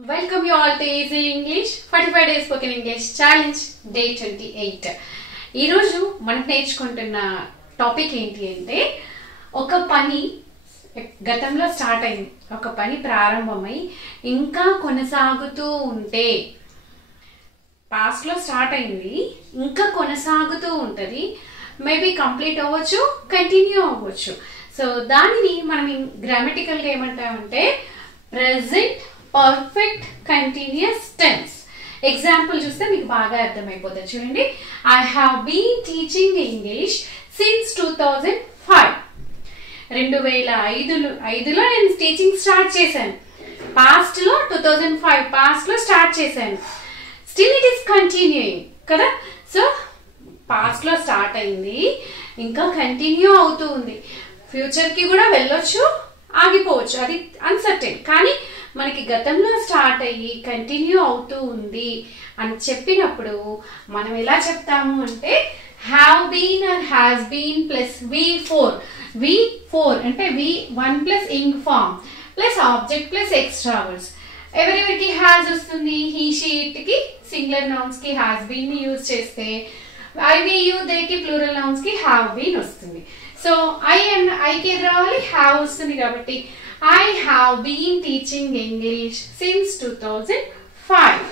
Welcome you all to Easy English 45 Days Spoken English Challenge Day 28. ఈ రోజు మనం నేర్చుకుంటున్న టాపిక్ ఏంటి అంటే ఒక పని గతంలో స్టార్ట్ అయింది, ఒక పని ప్రారంభమై ఇంకా కొనసాగుతూ ఉంటే, పాస్ట్ లో స్టార్ట్ అయింది ఇంకా కొనసాగుతూ ఉంటది, మేబీ కంప్లీట్ అవ్వచ్చు, కంటిన్యూ అవ్వచ్చు. సో దానిని మనం గ్రామటికల్ గా ఏమంటామంటే present perfect continuous tense. Example చూస్తే మీకు బాగా అర్థమైపోతుంది. చూడండి, I have been teaching English since 2005. 2005లో నేను టీచింగ్ స్టార్ట్ చేశాను. పాస్ట్ లో 2005 పాస్ట్ లో స్టార్ట్ చేశాను. స్టిల్ ఇట్ ఈస్ కంటిన్యూయింగ్ కదా. సో పాస్ట్ లో స్టార్ట్ అయింది, ఇంకా కంటిన్యూ అవుతూ ఉంది. ఫ్యూచర్ కి కూడా వెళ్ళొచ్చు, ఆగిపోవచ్చు, అది అన్సర్టెన్. కానీ మనకి గతంలో స్టార్ట్ అయ్యి కంటిన్యూ అవుతూ ఉంది అని చెప్పినప్పుడు మనం ఎలా చెప్తాము అంటే have been or has been plus V4 అంటే V1 plus ing form plus object plus extra words. ఎవరెవరికి హ్యాస్ వస్తుంది? హీ షీట్ కి సింగులర్ నౌన్స్ కి హ్యాస్ బీన్ ని యూజ్ చేస్తే, యూ దే కి ప్లూరల్ నౌన్స్ కి హ్యావ్ బీన్ వస్తుంది. సో ఐకి ఎదురు రావాలి, హ్యావ్ వస్తుంది కాబట్టి I have been teaching English since 2005.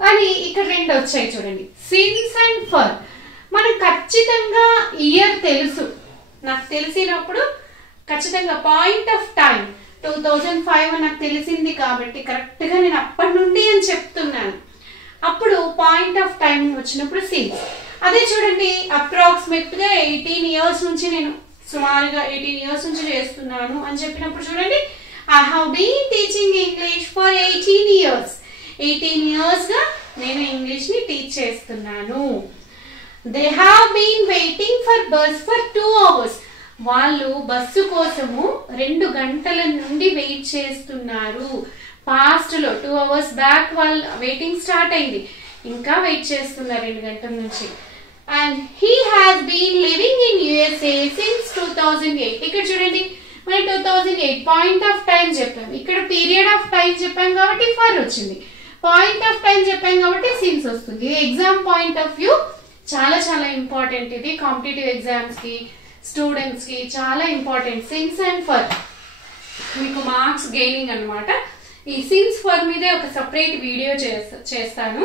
కానీ ఇక్కడ రెండు వచ్చాయి చూడండి, సిన్స్ అండ్ ఫర్. మనకు ఖచ్చితంగా ఇయర్ తెలుసు, నాకు తెలిసినప్పుడు ఖచ్చితంగా పాయింట్ ఆఫ్ టైం 2005 నాకు తెలిసింది కాబట్టి కరెక్ట్ గా నేను అప్పటి నుండి అని చెప్తున్నాను. అప్పుడు పాయింట్ ఆఫ్ టైం వచ్చినప్పుడు సిన్స్. అదే చూడండి, అప్రాక్సిమేట్ గా 18 years నుంచి నేను సుమారుగా 18 years నుంచి చేస్తున్నాను అని చెప్పినప్పుడు చూడండి, I have been teaching English for 18 years. 18 years గా నేను ఇంగ్లీష్ ని టీచ్ చేస్తున్నాను. They have been waiting for bus for 2 hours. వాళ్ళు బస్సు కోసము 2 గంటల నుండి వెయిట్ చేస్తున్నారు. పాస్ట్ లో 2 hours బ్యాక్ వాళ్ళు వెయిటింగ్ స్టార్ట్ అయింది, ఇంకా వెయిట్ చేస్తున్నారు 2 గంటల నుంచి. And he has been living in USA since 2008. ఇక్కడ చూడండి, మనం 2008 పాయింట్ ఆఫ్ టైం చెప్పాం, ఇక్కడ పీరియడ్ ఆఫ్ టైం చెప్పాం కాబట్టి ఫర్ వచ్చింది. పాయింట్ ఆఫ్ టైం చెప్పాం కాబట్టి సిన్స్ వస్తుంది. ఎగ్జామ్ పాయింట్ ఆఫ్ వ్యూ చాలా చాలా ఇంపార్టెంట్. ఇది కాంపిటేటివ్ ఎగ్జామ్స్ కి, స్టూడెంట్స్ కి చాలా ఇంపార్టెంట్. సిన్స్ అండ్ ఫర్ మీకు మార్క్స్ గెయినింగ్ అన్నమాట. ఈ సిన్స్ ఫర్ మీదే ఒక సపరేట్ వీడియో చేస్తాను,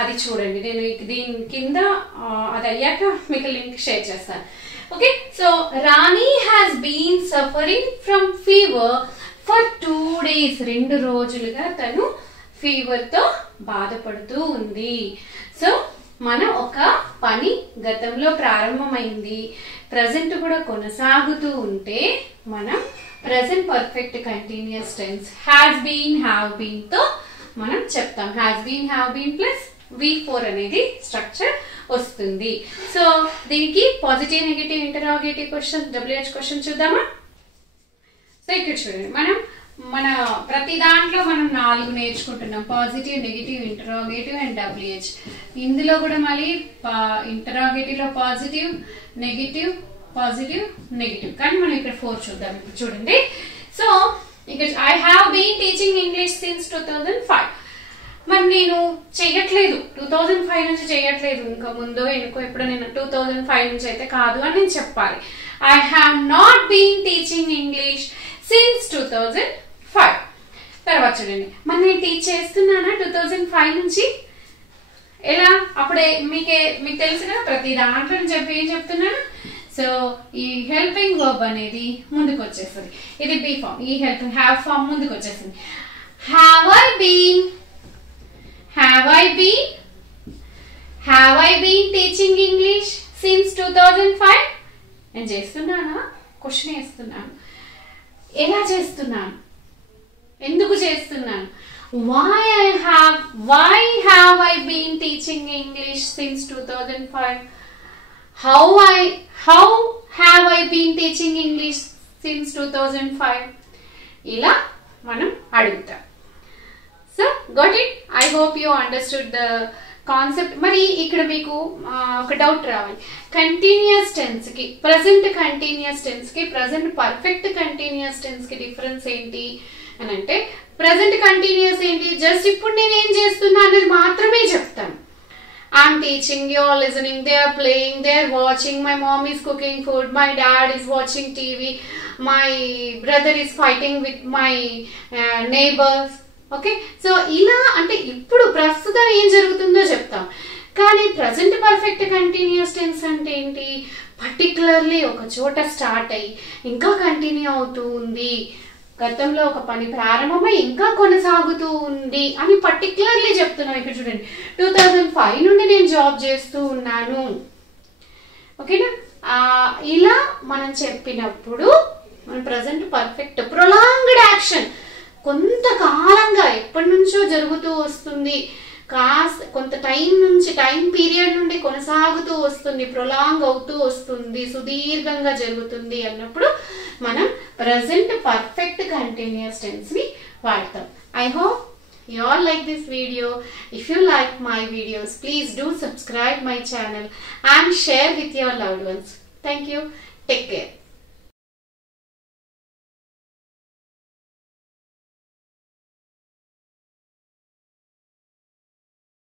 అది చూడండి. నేను దీని కింద అది అయ్యాక మీకు లింక్ షేర్ చేస్తాను. Okay, so Rani has been suffering from fever for 2 days. 2 రోజులుగా తను ఫీవర్ తో బాధపడుతూ ఉంది. సో మన ఒక పని గతంలో ప్రారంభమైంది, ప్రజెంట్ కూడా కొనసాగుతూ ఉంటే మనం present perfect continuous tense has been have been తో మనం చెప్తాం. Has been have been plus V4 అనేది స్ట్రక్చర్ వస్తుంది. సో దీనికి positive, negative, interrogative question, WH question చూద్దామా? సో ఇక్కడ చూడండి, మన ప్రతి దాంట్లో మనం 4 నేర్చుకుంటున్నాం, positive, negative, interrogative and WH. ఇందులో కూడా మళ్ళీ ఇంటరాగేటివ్ లో పాజిటివ్, నెగటివ్, పాజిటివ్, నెగటివ్, కానీ మనం ఇక్కడ 4 చూద్దాం. ఇప్పుడు చూడండి, సో ఇక్కడ I have been teaching English since 2005. మరి నేను చెయ్యట్లేదు, 2005 నుంచి చెయ్యట్లేదు, ఇంకా ముందో ఎనుకో ఎప్పుడో నేను 2005 నుంచి అయితే కాదు అని నేను చెప్పాలి. I have not been teaching English since 2005. తర్వాత చూడండి, మరి నేను టీచ్ చేస్తున్నానా 2005 నుంచి? ఎలా? అప్పుడే మీకు తెలుసు కదా, ప్రతి దాంట్లో చెప్పి ఏం చెప్తున్నాను. సో ఈ హెల్పింగ్ వర్బ్ అనేది ముందుకు వచ్చేస్తుంది. ఇది బీ ఫార్మ్, ఈ హెల్పింగ్ హ్యావ్ ఫార్మ్ ముందుకు వచ్చేస్తుంది. Have I been teaching English since 2005? నేను చేస్తున్నానా? క్వశ్చన్ వేస్తున్నాను. ఎలా చేస్తున్నాను? ఎందుకు చేస్తున్నాను? Why have I been teaching English since 2005? How have I been teaching English since 2005? ఇలా మనం అడుగుతాం. So got it? I hope you understood the concept. మరి ఇక్కడ మీకు ఒక డౌట్ రావాలి, కంటిన్యూస్ టెన్స్ కి ప్రెసెంట్ కంటిన్యూస్ టెన్స్ కి ప్రెసెంట్ పర్ఫెక్ట్ కంటిన్యూస్ టెన్స్ కి డిఫరెన్స్ ఏంటి అని అంటే, ప్రెసెంట్ కంటిన్యూస్ ఏంటి, జస్ట్ ఇప్పుడు నేను ఏం చేస్తున్నా అనేది మాత్రమే చెప్తాను. I'm teaching, you're listening, they're playing, they're watching, my mom is cooking food, my dad is watching TV, my brother is fighting with my neighbors. Okay, so ఇలా అంటే ఇప్పుడు ప్రస్తుతం ఏం జరుగుతుందో చెప్తాం. కానీ ప్రజెంట్ పర్ఫెక్ట్ కంటిన్యూస్ టెన్స్ అంటే ఏంటి, పర్టికులర్లీ ఒక చోట స్టార్ట్ అయ్యి ఇంకా కంటిన్యూ అవుతూ ఉంది, గతంలో ఒక పని ప్రారంభమై ఇంకా కొనసాగుతూ ఉంది అని పర్టికులర్లీ చెప్తున్నాను. ఇక్కడ చూడండి, 2005 నుండి నేను జాబ్ చేస్తూ ఉన్నాను. ఓకేనా, ఇలా మనం చెప్పినప్పుడు మన ప్రజెంట్ పర్ఫెక్ట్ ప్రొలాంగ్డ్ యాక్షన్ కొంతకాలంగా ఎప్పటి నుంచో జరుగుతూ వస్తుంది, కొంత టైం పీరియడ్ నుండి కొనసాగుతూ వస్తుంది, ప్రొలాంగ్ అవుతూ వస్తుంది, సుదీర్ఘంగా జరుగుతుంది అన్నప్పుడు మనం ప్రెసెంట్ పర్ఫెక్ట్ కంటిన్యూస్ టెన్స్ ని వాడతాం. I hope you all like this video. If you like my videos, please do subscribe my channel and share with your loved ones. Thank you. Take care.